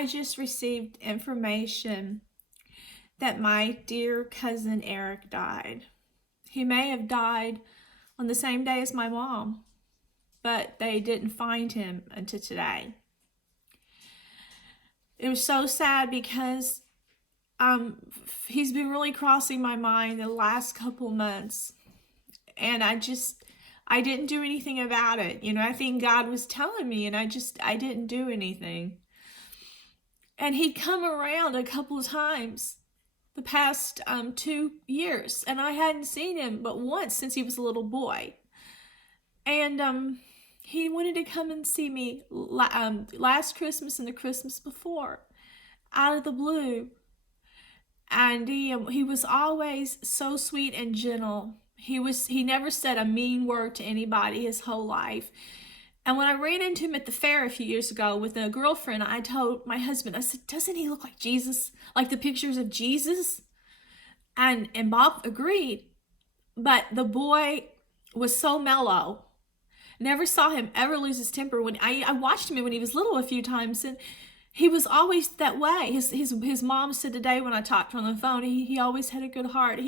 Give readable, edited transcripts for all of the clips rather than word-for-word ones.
I just received information that my dear cousin Eric died. He may have died on the same day as my mom, but they didn't find him until today. It was so sad because he's been really crossing my mind the last couple months, and I didn't do anything about it. I think God was telling me, and I didn't do anything. And he'd come around a couple of times the past 2 years, and I hadn't seen him but once since he was a little boy. And he wanted to come and see me last Christmas and the Christmas before, out of the blue. And he was always so sweet and gentle. He never said a mean word to anybody his whole life. And when I ran into him at the fair a few years ago with a girlfriend, I told my husband, I said, doesn't he look like Jesus? Like the pictures of Jesus? And Bob agreed. But the boy was so mellow. Never saw him ever lose his temper. When I watched him when he was little a few times, and he was always that way. His mom said today when I talked to him on the phone, he always had a good heart.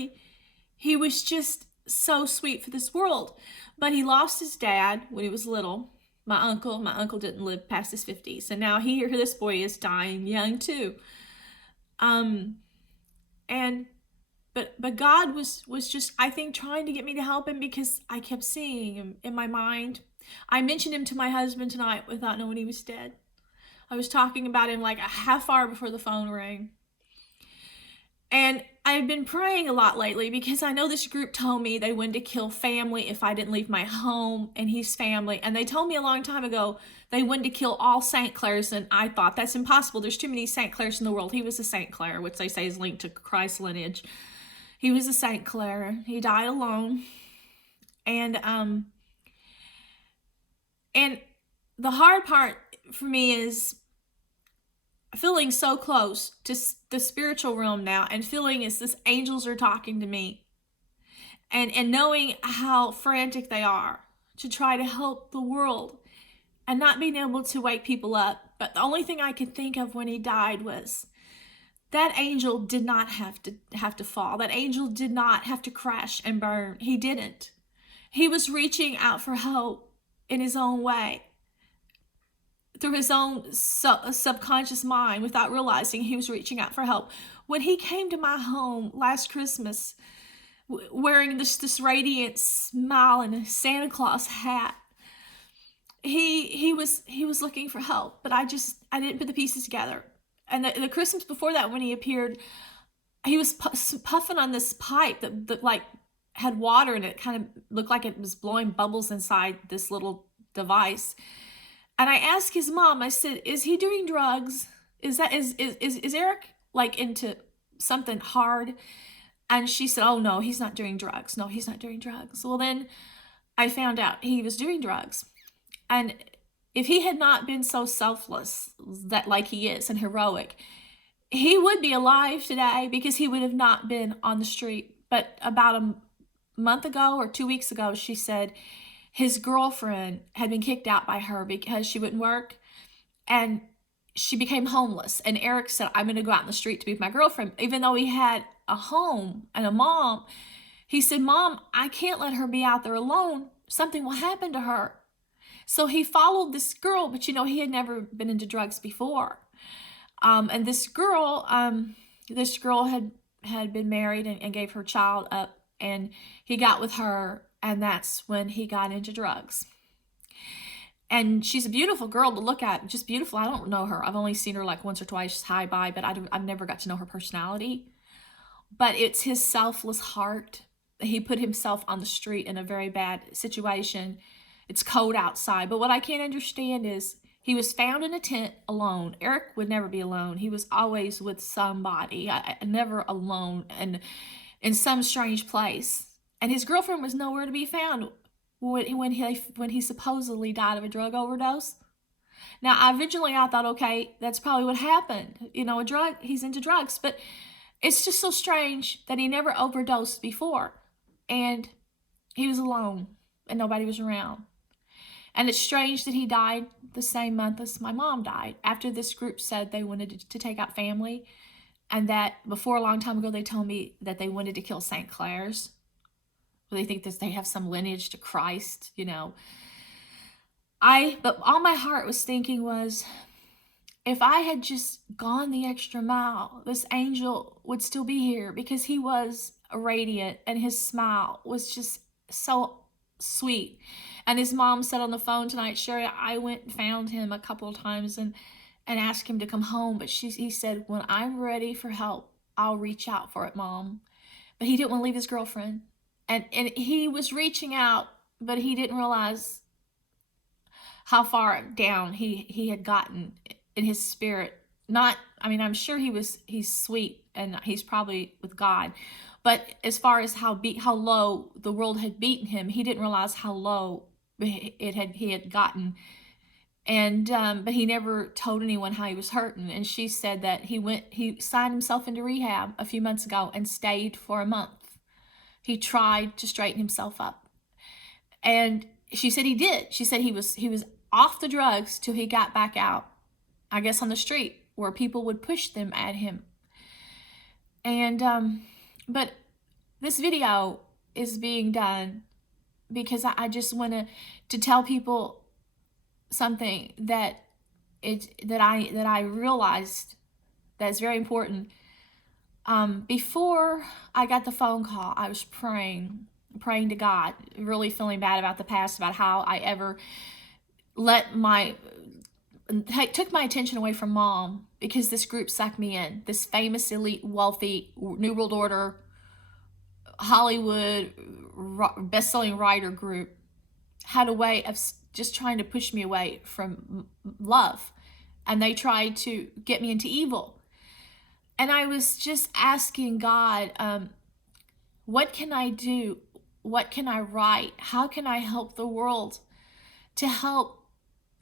He was just so sweet for this world. But he lost his dad when he was little. My uncle didn't live past his 50s, and now here this boy is dying young too. But God was just, I think, trying to get me to help him because I kept seeing him in my mind. I mentioned him to my husband tonight without knowing he was dead. I was talking about him like a half hour before the phone rang. And I've been praying a lot lately because I know this group told me they wanted to kill family if I didn't leave my home and his family. And they told me a long time ago they wanted to kill all Saint Clairs, and I thought that's impossible. There's too many Saint Clairs in the world. He was a Saint Clair, which they say is linked to Christ's lineage. He was a Saint Clair. He died alone. And the hard part for me is feeling so close to the spiritual realm now, and feeling as this angels are talking to me, and knowing how frantic they are to try to help the world and not being able to wake people up. But the only thing I could think of when he died was that angel did not have to fall. That angel did not have to crash and burn. He didn't. He was reaching out for help in his own way, through his own subconscious mind, without realizing he was reaching out for help. When he came to my home last Christmas, wearing this radiant smile and a Santa Claus hat, he was looking for help, but I didn't put the pieces together. And the Christmas before that, when he appeared, he was puffing on this pipe that like had water in it. Kind of looked like it was blowing bubbles inside this little device. And I asked his mom, I said, is he doing drugs? Is Eric like into something hard? And she said, oh no, he's not doing drugs. No, he's not doing drugs. Well, then I found out he was doing drugs. And if he had not been so selfless, that like he is, and heroic, he would be alive today, because he would have not been on the street. But about a month ago or 2 weeks ago, she said his girlfriend had been kicked out by her because she wouldn't work, and she became homeless. And Eric said, I'm going to go out in the street to be with my girlfriend. Even though he had a home and a mom, he said, Mom, I can't let her be out there alone. Something will happen to her. So he followed this girl, but he had never been into drugs before. And this girl had been married and gave her child up, and he got with her, and that's when he got into drugs. And she's a beautiful girl to look at, just beautiful. I don't know her. I've only seen her like once or twice, hi, bye, but I've never got to know her personality. But it's his selfless heart. He put himself on the street in a very bad situation. It's cold outside. But what I can't understand is he was found in a tent alone. Eric would never be alone. He was always with somebody, never alone and in some strange place. And his girlfriend was nowhere to be found when he supposedly died of a drug overdose. Now, originally I thought, okay, that's probably what happened. He's into drugs. But it's just so strange that he never overdosed before. And he was alone and nobody was around. And it's strange that he died the same month as my mom died, after this group said they wanted to take out family, and that before a long time ago they told me that they wanted to kill Saint Clairs. They think that they have some lineage to Christ, you know. But all my heart was thinking was, if I had just gone the extra mile, this angel would still be here, because he was radiant and his smile was just so sweet. And his mom said on the phone tonight, Sherry, I went and found him a couple of times and asked him to come home. But he said, when I'm ready for help, I'll reach out for it, Mom. But he didn't want to leave his girlfriend. And he was reaching out, but he didn't realize how far down he had gotten in his spirit. I'm sure he's sweet and he's probably with God. But as far as how low the world had beaten him, he didn't realize how low he had gotten. And but he never told anyone how he was hurting. And she said that he signed himself into rehab a few months ago and stayed for a month. He tried to straighten himself up. And she said he did. She said he was off the drugs till he got back out, I guess on the street, where people would push them at him. And but this video is being done because I just want to tell people something that I realized that's very important. Before I got the phone call, I was praying to God, really feeling bad about the past, about how I ever took my attention away from Mom, because this group sucked me in. This famous, elite, wealthy, New World Order, Hollywood, best-selling writer group had a way of just trying to push me away from love. And they tried to get me into evil. And I was just asking God, what can I do? What can I write? How can I help the world to help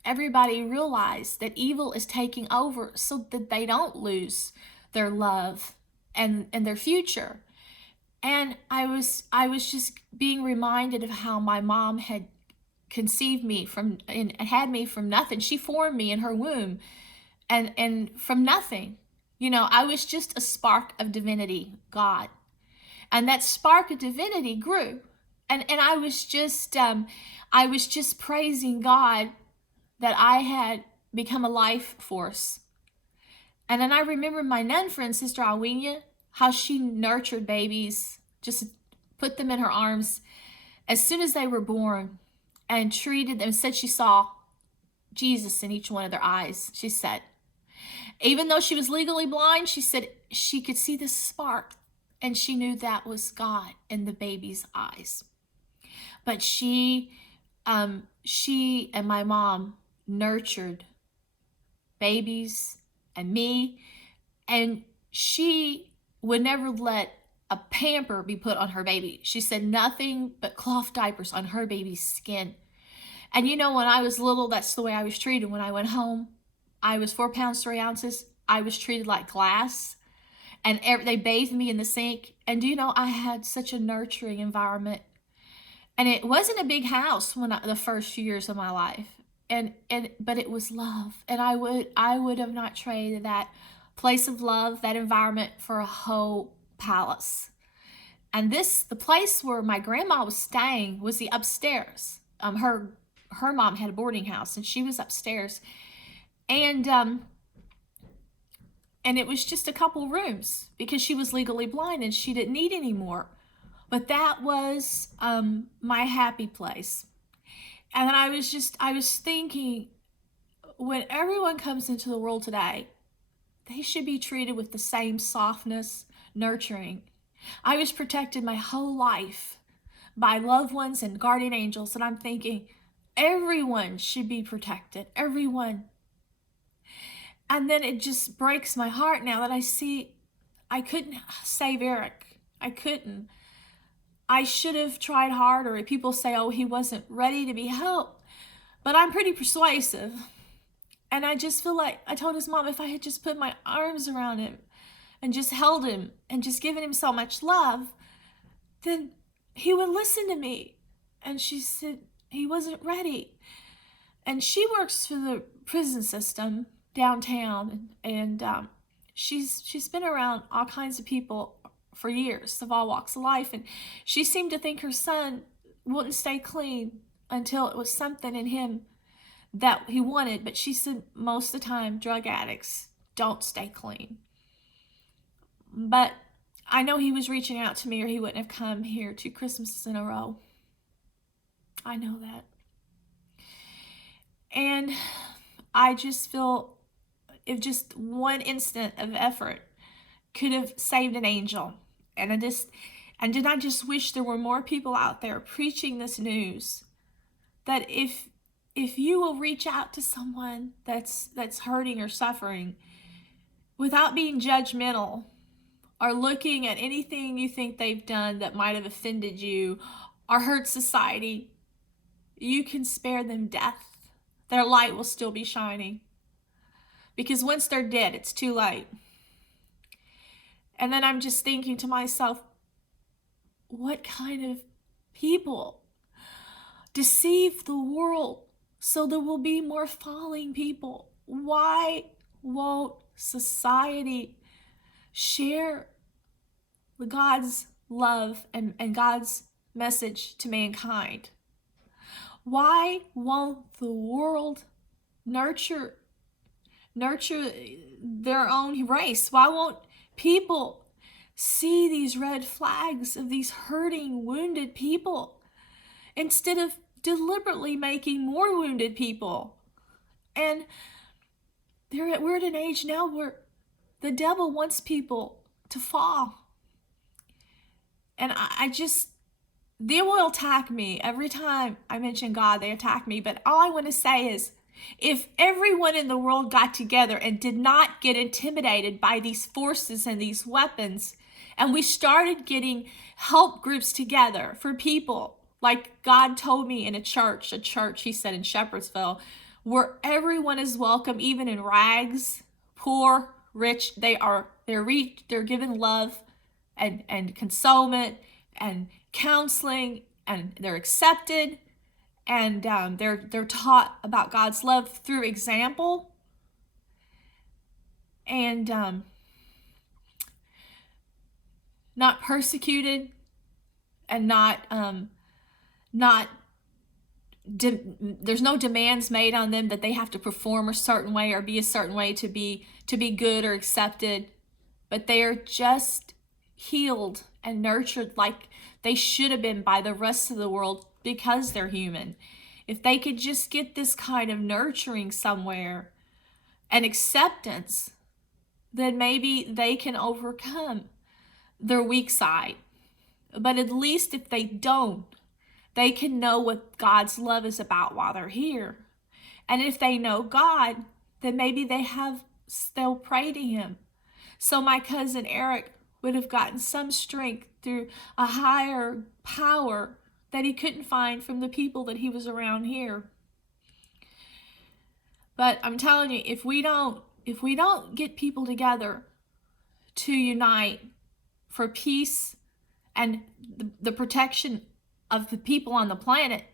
everybody realize that evil is taking over, so that they don't lose their love and their future? And I was just being reminded of how my mom had conceived me and had me from nothing. She formed me in her womb and from nothing. You know, I was just a spark of divinity, God. And that spark of divinity grew. And I was just praising God that I had become a life force. And then I remember my nun friend, Sister Alwina, how she nurtured babies, just put them in her arms as soon as they were born, and treated them, said she saw Jesus in each one of their eyes. She said, even though she was legally blind, she said she could see the spark, and she knew that was God in the baby's eyes. But she and my mom nurtured babies and me, and she would never let a pamper be put on her baby. She said nothing but cloth diapers on her baby's skin. And you know, when I was little, that's the way I was treated. When I went home, I was 4 pounds 3 ounces. I was treated like glass, and they bathed me in the sink. And do you know, I had such a nurturing environment. And it wasn't a big house the first few years of my life, but it was love. And I would have not traded that place of love, that environment, for a whole palace. And the place where my grandma was staying was the upstairs. Her mom had a boarding house, and she was upstairs. And it was just a couple rooms, because she was legally blind and she didn't need any more. But that was my happy place. And then I was thinking, when everyone comes into the world today, they should be treated with the same softness, nurturing. I was protected my whole life by loved ones and guardian angels, and I'm thinking, everyone should be protected, everyone. And then it just breaks my heart now that I see I couldn't save Eric. I couldn't. I should have tried harder. People say, oh, he wasn't ready to be helped. But I'm pretty persuasive. And I just feel like, I told his mom, if I had just put my arms around him and just held him and just given him so much love, then he would listen to me. And she said he wasn't ready. And she works for the prison system downtown, and she's been around all kinds of people for years of all walks of life, and she seemed to think her son wouldn't stay clean until it was something in him that he wanted. But she said most of the time drug addicts don't stay clean. But I know he was reaching out to me, or he wouldn't have come here 2 Christmases in a row. I know that. And I just feel if just one instant of effort could have saved an angel. And I just wish there were more people out there preaching this news, that if you will reach out to someone that's hurting or suffering without being judgmental or looking at anything you think they've done that might have offended you or hurt society, you can spare them death. Their light will still be shining. Because once they're dead, it's too late. And then I'm just thinking to myself, what kind of people deceive the world so there will be more falling people? Why won't society share God's love and God's message to mankind? Why won't the world nurture their own race? Why won't people see these red flags of these hurting, wounded people instead of deliberately making more wounded people? And we're at an age now where the devil wants people to fall. And they will attack me. Every time I mention God, they attack me. But all I want to say is, if everyone in the world got together and did not get intimidated by these forces and these weapons, and we started getting help groups together for people, like God told me in a church, he said in Shepherdsville, where everyone is welcome, even in rags, poor, rich, they're given love and consolement and counseling, and they're accepted, and they're taught about God's love through example, and not persecuted, and there's no demands made on them that they have to perform a certain way or be a certain way to be good or accepted, but they are just healed and nurtured like they should have been by the rest of the world, because they're human. If they could just get this kind of nurturing somewhere and acceptance, then maybe they can overcome their weak side. But at least if they don't, they can know what God's love is about while they're here. And if they know God, then maybe they'll pray to him. So my cousin Eric would have gotten some strength through a higher power that he couldn't find from the people that he was around here. But I'm telling you, if we don't get people together to unite for peace and the protection of the people on the planet,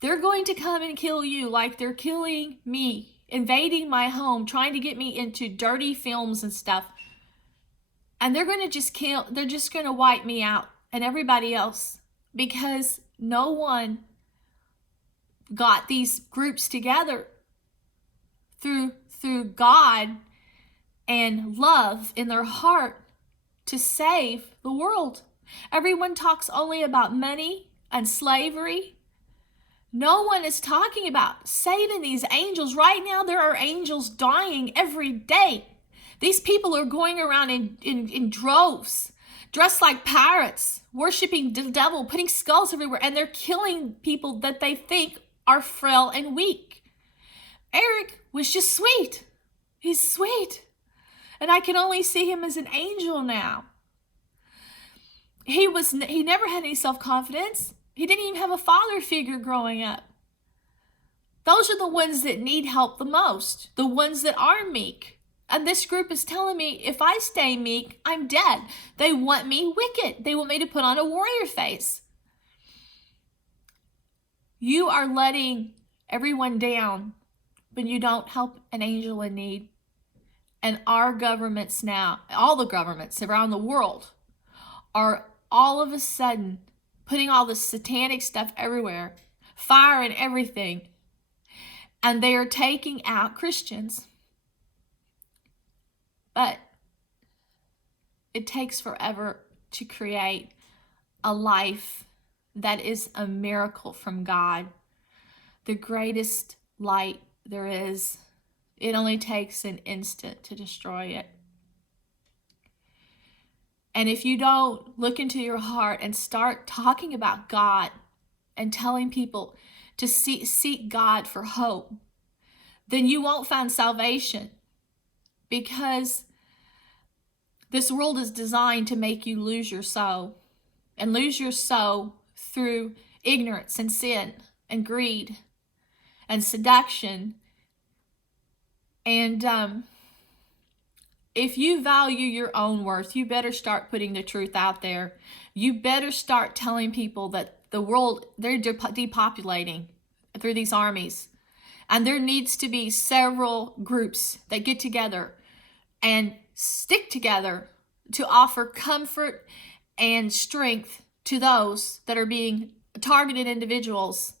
they're going to come and kill you like they're killing me, invading my home, trying to get me into dirty films and stuff. And they're just going to wipe me out and everybody else, because no one got these groups together through God and love in their heart to save the world. Everyone talks only about money and slavery. No one is talking about saving these angels. Right now, there are angels dying every day. These people are going around in droves, dressed like pirates, worshiping the devil, putting skulls everywhere, and they're killing people that they think are frail and weak. Eric was just sweet. He's sweet. And I can only see him as an angel now. He never had any self-confidence. He didn't even have a father figure growing up. Those are the ones that need help the most, the ones that are meek. And this group is telling me if I stay meek, I'm dead. They want me wicked. They want me to put on a warrior face. You are letting everyone down, but you don't help an angel in need. And our governments now, all the governments around the world, are all of a sudden putting all this satanic stuff everywhere, fire and everything, and they are taking out Christians. But it takes forever to create a life that is a miracle from God, the greatest light there is. It only takes an instant to destroy it. And if you don't look into your heart and start talking about God and telling people to seek God for hope, then you won't find salvation, because this world is designed to make you lose your soul, and lose your soul through ignorance and sin and greed and seduction. And if you value your own worth, you better start putting the truth out there. You better start telling people that the world, they're depopulating through these armies. And there needs to be several groups that get together and stick together to offer comfort and strength to those that are being targeted individuals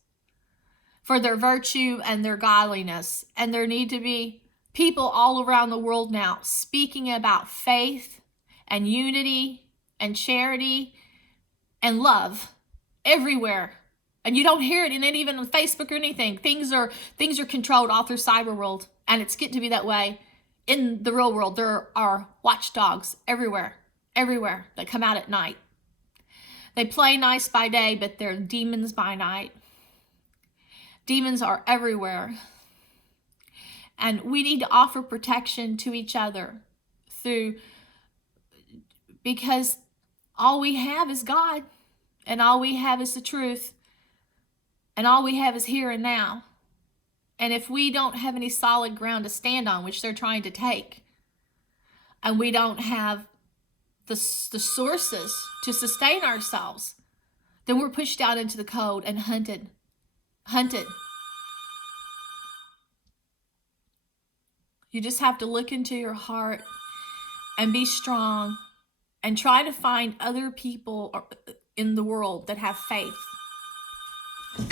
for their virtue and their godliness. And there need to be people all around the world now speaking about faith and unity and charity and love everywhere. And you don't hear it in even on Facebook or anything. Things are controlled all through cyber world, and it's getting to be that way in the real world. There are watchdogs everywhere that come out at night. They play nice by day, but they're demons by night. Demons are everywhere. And we need to offer protection to each other because all we have is God, and all we have is the truth, and all we have is here and now. And if we don't have any solid ground to stand on, which they're trying to take, and we don't have the sources to sustain ourselves, then we're pushed out into the cold and hunted. You just have to look into your heart and be strong and try to find other people in the world that have faith